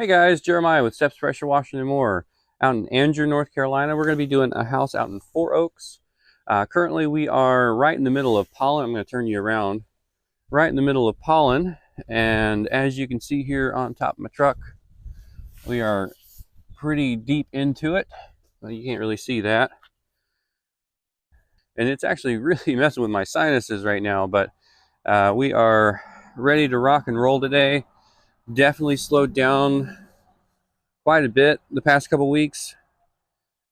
Hey guys, Jeremiah with Steps Pressure Washing and More out in Andrew, North Carolina. We're going to be doing a house out in Four Oaks. Currently we are right in the middle of pollen. I'm going to turn you around. Right in the middle of pollen, and as you can see here on top of my truck, we are pretty deep into it. Well, you can't really see that. And it's actually really messing with my sinuses right now, but we are ready to rock and roll today. Definitely slowed down quite a bit the past couple weeks,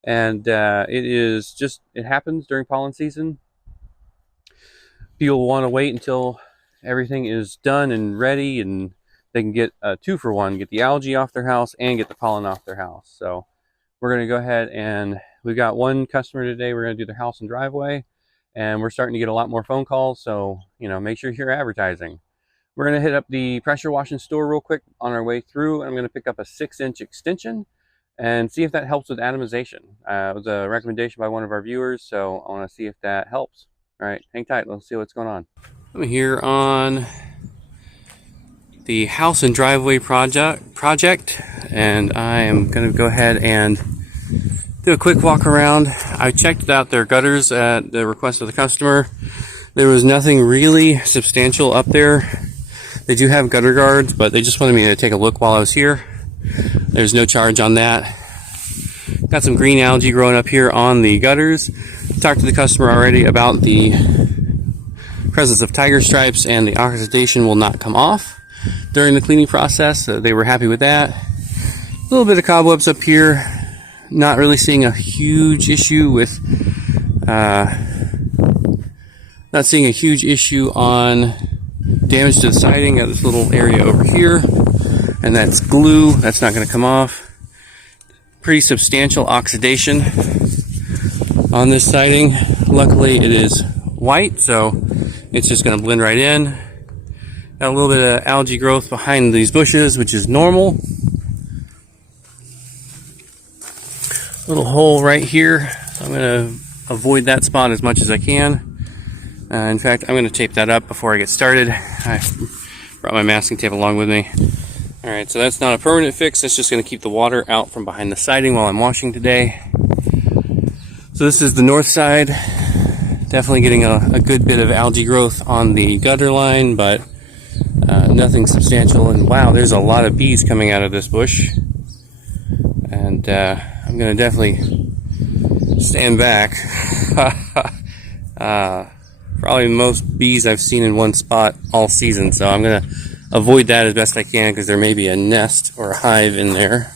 and it happens during pollen season. People want to wait until everything is done and ready and they can get a 2-for-1, get the algae off their house and get the pollen off their house. So we're going to go ahead, and we've got one customer today. We're going to do their house and driveway, and we're starting to get a lot more phone calls, so make sure you're advertising. We're going to hit up the pressure washing store real quick on our way through. I'm going to pick up a 6-inch extension and see if that helps with atomization. It was a recommendation by one of our viewers, so I want to see if that helps. All right, hang tight. Let's see what's going on. I'm here on the house and driveway project, and I am going to go ahead and do a quick walk around. I checked out their gutters at the request of the customer. There was nothing really substantial up there. They do have gutter guards, but they just wanted me to take a look while I was here. There's no charge on that. Got some green algae growing up here on the gutters. Talked to the customer already about the presence of tiger stripes, and the oxidation will not come off during the cleaning process. So they were happy with that. A little bit of cobwebs up here. Not really seeing a huge issue with not seeing a huge issue on damage to the siding. Got this little area over here, and that's glue. That's not going to come off. Pretty substantial oxidation on this siding. Luckily it is white, so it's just going to blend right in. Got a little bit of algae growth behind these bushes, which is normal. Little hole right here. I'm going to avoid that spot as much as I can. In fact, I'm going to tape that up before I get started. I brought my masking tape along with me. Alright, so that's not a permanent fix. That's just going to keep the water out from behind the siding while I'm washing today. So this is the north side. Definitely getting a good bit of algae growth on the gutter line, but nothing substantial. And wow, there's a lot of bees coming out of this bush. And I'm going to definitely stand back. Probably the most bees I've seen in one spot all season, so I'm going to avoid that as best I can because there may be a nest or a hive in there.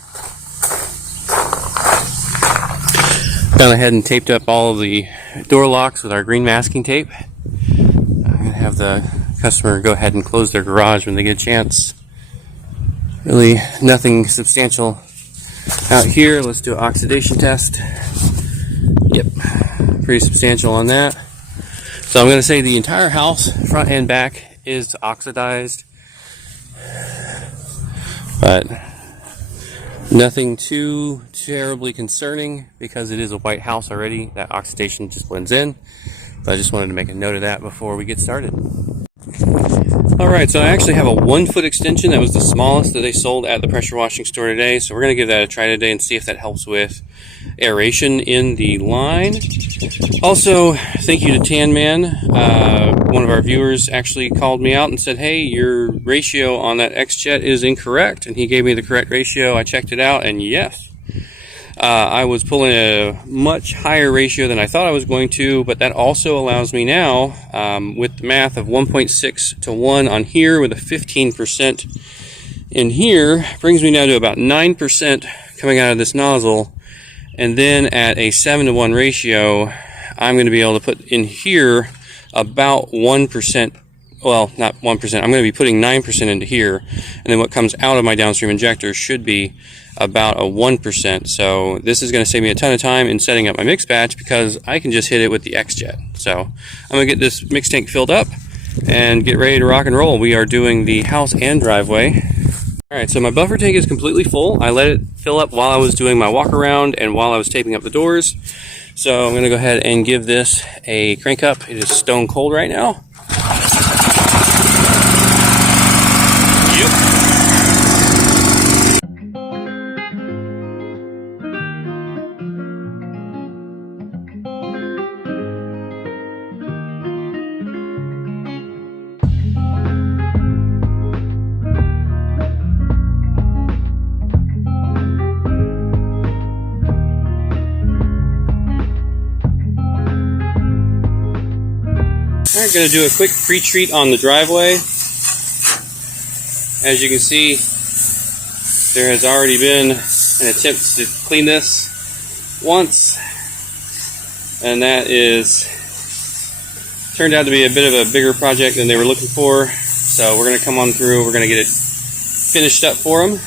Gone ahead and taped up all of the door locks with our green masking tape. I'm going to have the customer go ahead and close their garage when they get a chance. Really nothing substantial out here. Let's do an oxidation test. Yep, pretty substantial on that. So I'm going to say the entire house, front and back, is oxidized, but nothing too terribly concerning because it is a white house already. That oxidation just blends in. So I just wanted to make a note of that before we get started. Alright, so I actually have a 1-foot extension. That was the smallest that they sold at the pressure washing store today. So we're going to give that a try today and see if that helps with aeration in the line. Also, thank you to Tan Man. One of our viewers actually called me out and said, hey, your ratio on that X-Jet is incorrect. And he gave me the correct ratio. I checked it out, and yes. I was pulling a much higher ratio than I thought I was going to, but that also allows me now, with the math of 1.6 to 1 on here with a 15% in here, brings me now to about 9% coming out of this nozzle. And then at a 7 to 1 ratio, I'm going to be able to put in here about 1%. Well, not 1%. I'm going to be putting 9% into here. And then what comes out of my downstream injector should be about a 1%. So this is going to save me a ton of time in setting up my mix batch because I can just hit it with the X-Jet. So I'm going to get this mix tank filled up and get ready to rock and roll. We are doing the house and driveway. Alright, so my buffer tank is completely full. I let it fill up while I was doing my walk around and while I was taping up the doors. So I'm going to go ahead and give this a crank up. It is stone cold right now. Yep. Alright, going to do a quick pre-treat on the driveway. As you can see, there has already been an attempt to clean this once, and that is turned out to be a bit of a bigger project than they were looking for. So we're going to come on through, we're going to get it finished up for them.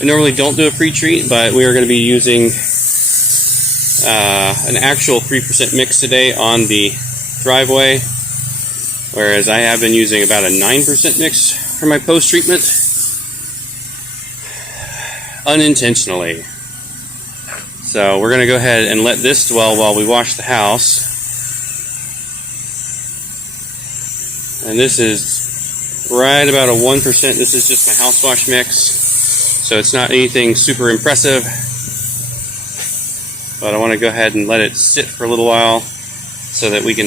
I normally don't do a pre-treat, but we are going to be using an actual 3% mix today on the driveway, whereas I have been using about a 9% mix for my post-treatment, unintentionally. So we're going to go ahead and let this dwell while we wash the house. And this is right about a 1%. This is just my house wash mix, so it's not anything super impressive. But I want to go ahead and let it sit for a little while so that we can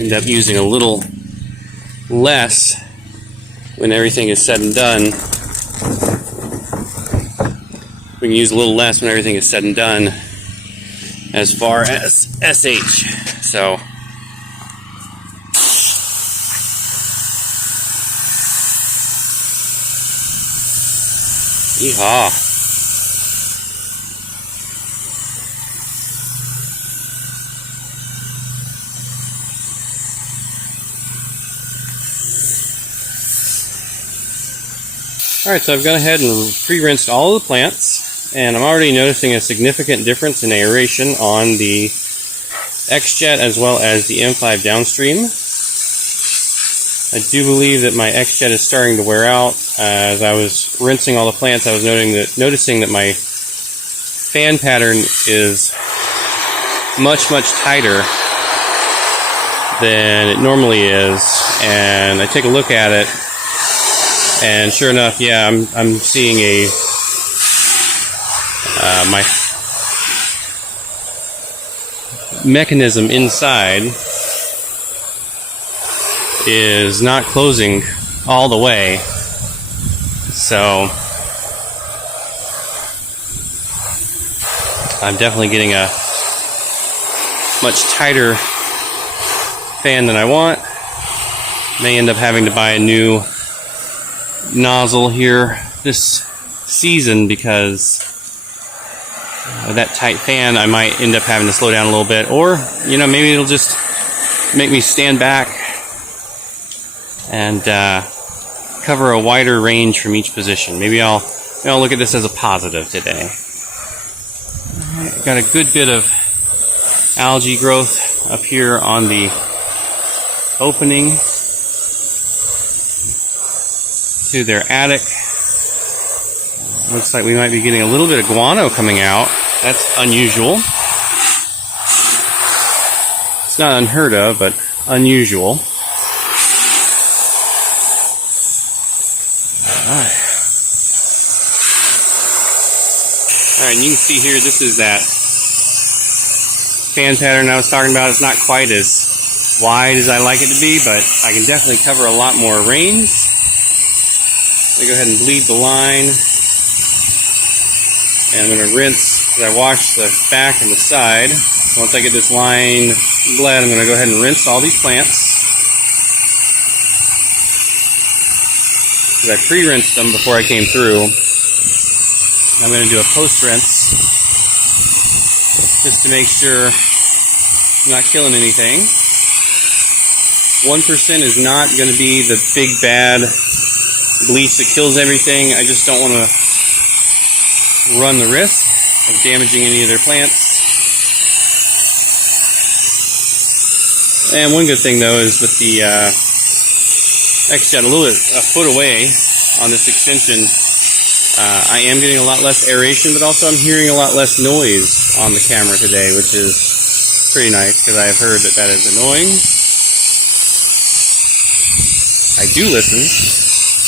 end up using a little less when everything is said and done. We can use a little less when everything is said and done as far as SH. So yeehaw. Alright, so I've gone ahead and pre-rinsed all of the plants, and I'm already noticing a significant difference in aeration on the X-Jet as well as the M5 downstream. I do believe that my X-Jet is starting to wear out. As I was rinsing all the plants, I was noticing that my fan pattern is much tighter than it normally is, and I take a look at it, and sure enough, yeah, I'm seeing my mechanism inside is not closing all the way. So I'm definitely getting a much tighter fan than I want. May end up having to buy a new nozzle here this season because of that tight fan. I might end up having to slow down a little bit, or maybe it'll just make me stand back and cover a wider range from each position. Maybe I'll look at this as a positive today. Got a good bit of algae growth up here on the opening to their attic. Looks like we might be getting a little bit of guano coming out. That's unusual. It's not unheard of, but unusual. Alright, and you can see here, this is that fan pattern I was talking about. It's not quite as wide as I like it to be, but I can definitely cover a lot more range. I'm going to go ahead and bleed the line. And I'm going to rinse, as I wash the back and the side. Once I get this line bled, I'm going to go ahead and rinse all these plants. Because I pre-rinsed them before I came through. I'm going to do a post-rinse just to make sure I'm not killing anything. 1% is not going to be the big bad bleach that kills everything. I just don't want to run the risk of damaging any of their plants. And one good thing though is with the X-Jet a foot away on this extension, I am getting a lot less aeration, but also I'm hearing a lot less noise on the camera today, which is pretty nice because I have heard that that is annoying. I do listen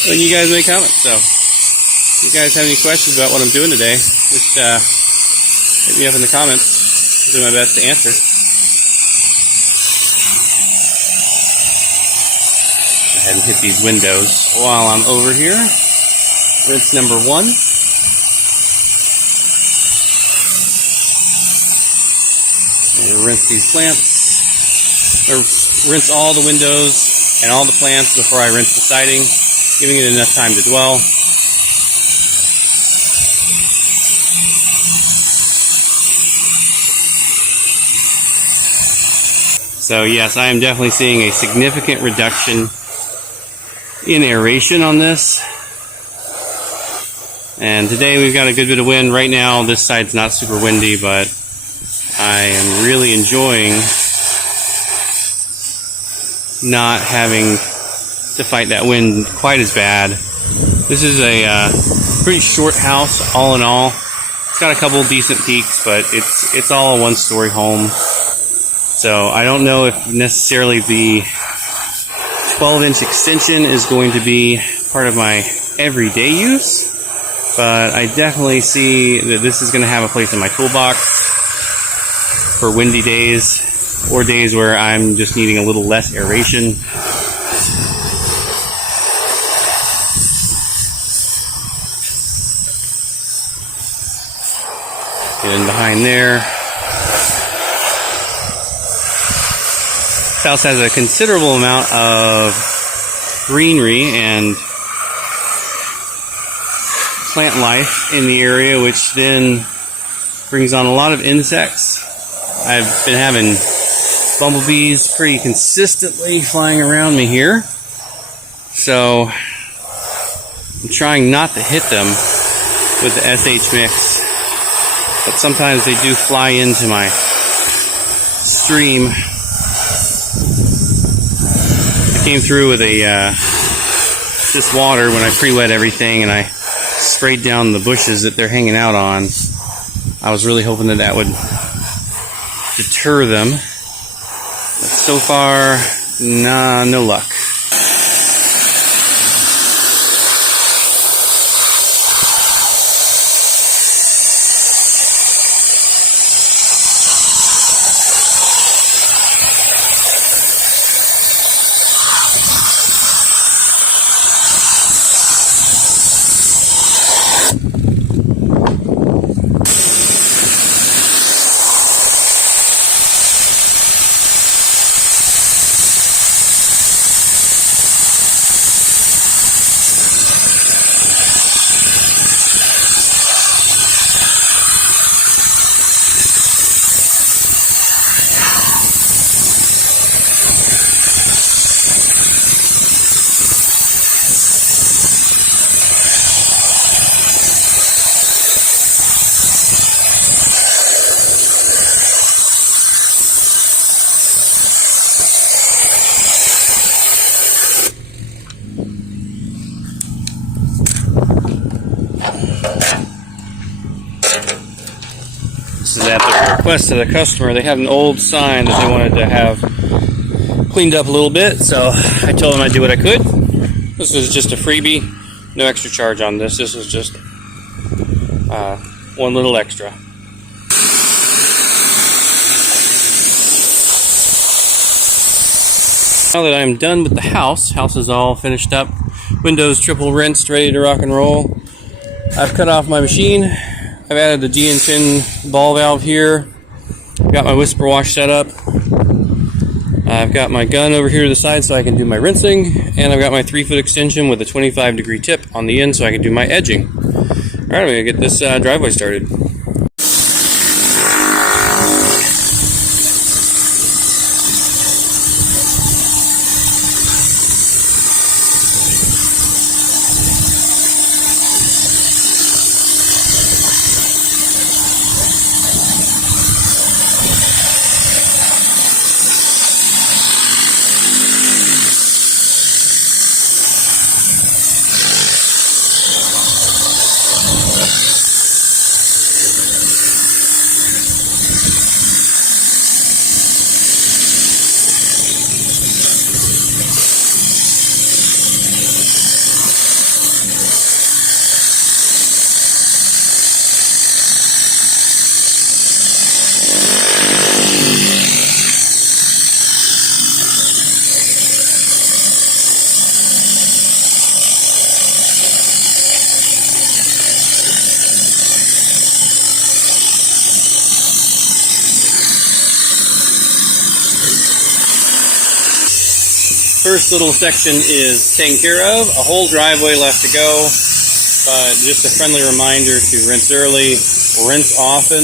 when you guys make comments, so if you guys have any questions about what I'm doing today, just hit me up in the comments. I'll do my best to answer. Go ahead and hit these windows while I'm over here. Rinse number 1. Rinse these plants, or rinse all the windows and all the plants before I rinse the siding, giving it enough time to dwell. So yes, I am definitely seeing a significant reduction in aeration on this. And today we've got a good bit of wind. Right now this side's not super windy, but I am really enjoying not having to fight that wind quite as bad. This is a pretty short house all in all. It's got a couple decent peaks, but it's all a one-story home. So I don't know if necessarily the 12-inch extension is going to be part of my everyday use, but I definitely see that this is going to have a place in my toolbox for windy days or days where I'm just needing a little less aeration. Get in behind there. This house has a considerable amount of greenery and plant life in the area, which then brings on a lot of insects. I've been having bumblebees pretty consistently flying around me here, so I'm trying not to hit them with the SH mix, but sometimes they do fly into my stream. I came through with this water when I pre-wet everything, and I sprayed down the bushes that they're hanging out on. I was really hoping that would deter them, but so far, nah, no luck. This is at the request of the customer. They had an old sign that they wanted to have cleaned up a little bit, so I told them I'd do what I could. This was just a freebie, no extra charge on this. This was just one little extra. Now that I'm done with the house is all finished up, windows triple rinsed, ready to rock and roll. I've cut off my machine. I've added the DN10 ball valve here. I've got my whisper wash set up. I've got my gun over here to the side so I can do my rinsing, and I've got my 3-foot extension with a 25-degree tip on the end so I can do my edging. Alright, I'm going to get this driveway started. first little section is taken care of. A whole driveway left to go, but just a friendly reminder to rinse early, rinse often.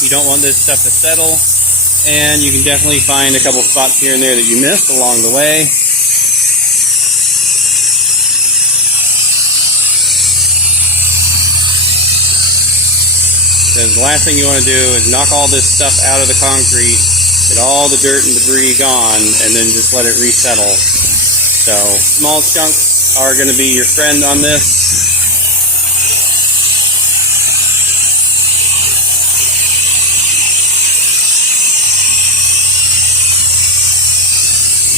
You don't want this stuff to settle, and you can definitely find a couple spots here and there that you missed along the way. Because the last thing you want to do is knock all this stuff out of the concrete, get all the dirt and debris gone, and then just let it resettle. So small chunks are going to be your friend on this.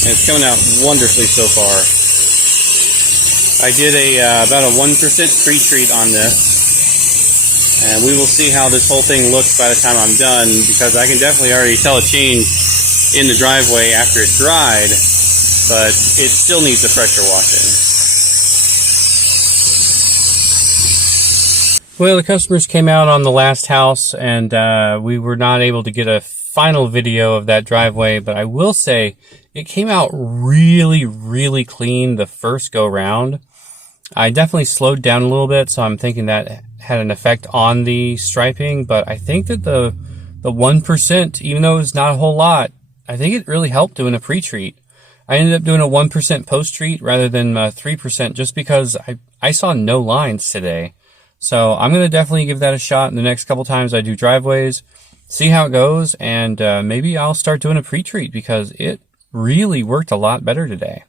And it's coming out wonderfully so far. I did about a 1% pre-treat on this. And we will see how this whole thing looks by the time I'm done, because I can definitely already tell a change in the driveway after it dried, but it still needs a pressure washing. Well, the customers came out on the last house, and we were not able to get a final video of that driveway, but I will say it came out really, really clean the first go round. I definitely slowed down a little bit, so I'm thinking that had an effect on the striping, but I think that the 1%, even though it's not a whole lot, I think it really helped doing a pre-treat. I ended up doing a 1% post-treat rather than 3% just because I saw no lines today. So I'm going to definitely give that a shot in the next couple times I do driveways, see how it goes, and maybe I'll start doing a pre-treat because it really worked a lot better today.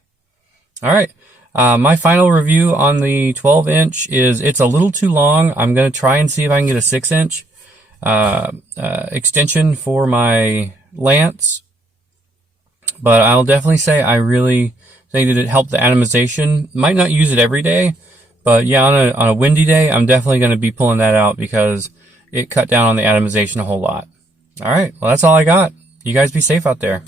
All right. My final review on the 12-inch is it's a little too long. I'm going to try and see if I can get a 6-inch extension for my lance. But I'll definitely say I really think that it helped the atomization. Might not use it every day, but yeah, on a windy day, I'm definitely going to be pulling that out because it cut down on the atomization a whole lot. All right, well, that's all I got. You guys be safe out there.